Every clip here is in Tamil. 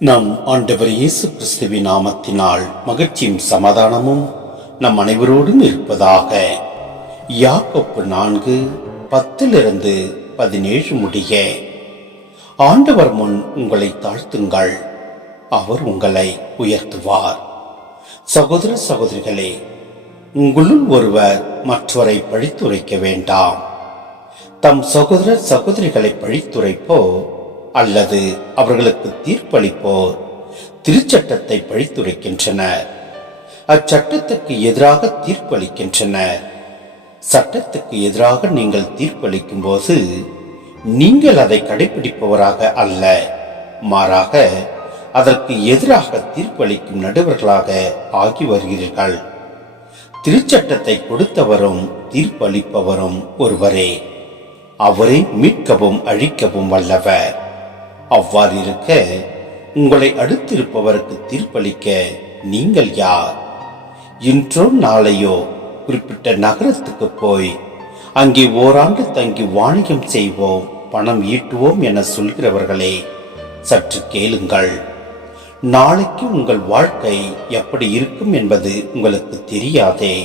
நம் ஆண்டவர் இயேசு கிறிஸ்துவின் நாமத்தினால் மகிழ்ச்சியும் சமாதானமும் நம் அனைவரோடும் இருப்பதாக. யாக்கோப்பு 4:10-17 முடிய. ஆண்டவர் முன் உங்களை தாழ்த்துங்கள், அவர் உங்களை உயர்த்துவார். சகோதர சகோதரிகளே, உங்களுள் ஒருவர் மற்றவரை பழித்துரைக்க வேண்டாம். தம் சகோதர சகோதரிகளை பழித்துரைப்போ அல்லது அவர்களுக்கு தீர்ப்பளிப்போர் திருச்சட்டத்தை பழித்துரைக்கின்றனர், அச்சட்டத்துக்கு எதிராக தீர்ப்பளிக்கின்றனர். சட்டத்துக்கு எதிராக நீங்கள் தீர்ப்பளிக்கும் போது நீங்கள் அதை கடைபிடிப்பவராக அல்ல, மாறாக அதற்கு எதிராக தீர்ப்பளிக்கும் நடுவர்களாக ஆகி வருகிறீர்கள். திருச்சட்டத்தை கொடுத்தவரும் தீர்ப்பளிப்பவரும் ஒருவரே, அவரை மீட்கவும் அழிக்கவும் வல்லவர். அவ்வாறு இருக்க உங்களை அடுத்திருப்பவருக்கு தீர்ப்பளிக்க நீங்கள் யார்? இன்றோ நாளையோ குறிப்பிட்ட நகரத்துக்கு போய் அங்கே ஓராண்டு தங்கி வாணிகம் செய்வோம், பணம் ஈட்டுவோம் என சொல்கிறவர்களே, சற்று கேளுங்கள். நாளைக்கு உங்கள் வாழ்க்கை எப்படி இருக்கும் என்பது உங்களுக்கு தெரியாதே.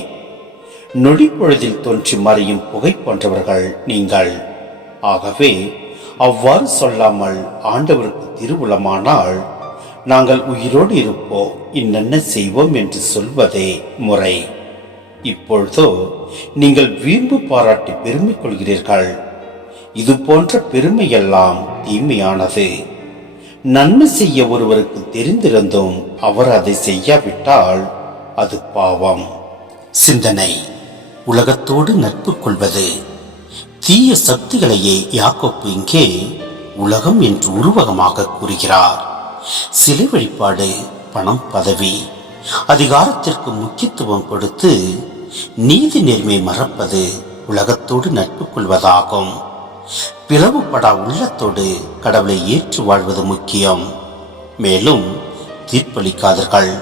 நொடி பொழுதில் தோன்றி மறையும் புகை போன்றவர்கள் நீங்கள். ஆகவே அவ்வாறு சொல்லாமல் ஆண்டவருக்கு திருவுளமானால் நாங்கள் உயிரோடு இருப்போம், இன்னென்ன செய்வோம் என்று சொல்வதே முறை. இப்பொழுதோ நீங்கள் வீம்பு பாராட்டி பெருமை கொள்கிறீர்கள். இது போன்ற பெருமையெல்லாம் தீமையானது. நன்மை செய்ய ஒருவருக்கு தெரிந்திருந்தும் அவர் அதை செய்யாவிட்டால் அது பாவம். சிந்தனை: உலகத்தோடு நட்பு கொள்வது. தீய சக்திகளையே யாக்கோப்பு இங்கே உலகம் என்று உருவகமாக கூறுகிறார். சிலை வழிபாடு, பணம், பதவி, அதிகாரத்திற்கு முக்கியத்துவம் கொடுத்து நீதி நேர்மை மறப்பது உலகத்தோடு நட்பு கொள்வதாகும். பிளவுபடா உள்ளத்தோடு கடவுளை ஏற்று வாழ்வது முக்கியம். மேலும் தீர்ப்பளிக்காதீர்கள்.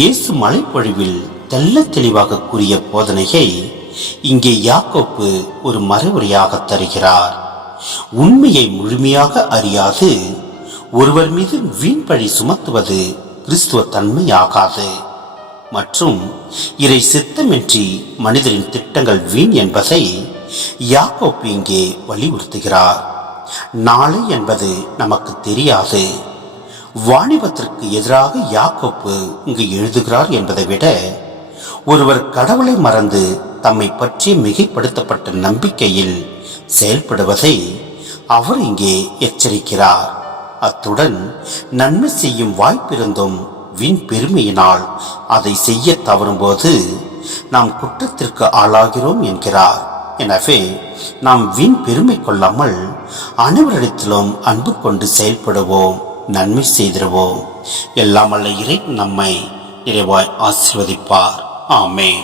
இயேசு மலைப்பொழிவில் தெல்ல தெளிவாக கூறிய போதனையை இங்கே யாக்கோப்பு ஒரு மறைவுரையாக தருகிறார். உண்மையை முழுமையாக அறியாது ஒருவர் மீது வீண் பழி சுமத்துவது கிறிஸ்துவ தன்மையாகாது. மற்றும் இறை சித்தமின்றி மனிதரின் திட்டங்கள் வீண் என்பதை யாக்கோப்பு இங்கே வலியுறுத்துகிறார். நாளை என்பது நமக்கு தெரியாது. வாணிபத்திற்கு எதிராக யாக்கோப்பு இங்கு எழுதுகிறார் என்பதை விட, ஒருவர் கடவுளை மறந்து தம்மை பற்றி மிகைப்படுத்தப்பட்ட நம்பிக்கையில் செயல்படுவதை அவர் இங்கே எச்சரிக்கிறார். அத்துடன் நன்மை செய்யும் வாய்ப்பிருந்தும் வீண் பெருமையினால் அதை செய்ய தவறும்போது நாம் குற்றத்திற்கு ஆளாகிறோம் என்கிறார். எனவே நாம் வீண் பெருமை கொள்ளாமல் அனைவரிடத்திலும் அன்பு கொண்டு செயல்படுவோம், நன்மை செய்திருவோம். எல்லாம் வல்ல இறை நம்மை நிறைவாய் ஆசீர்வதிப்பார். ஆமென்.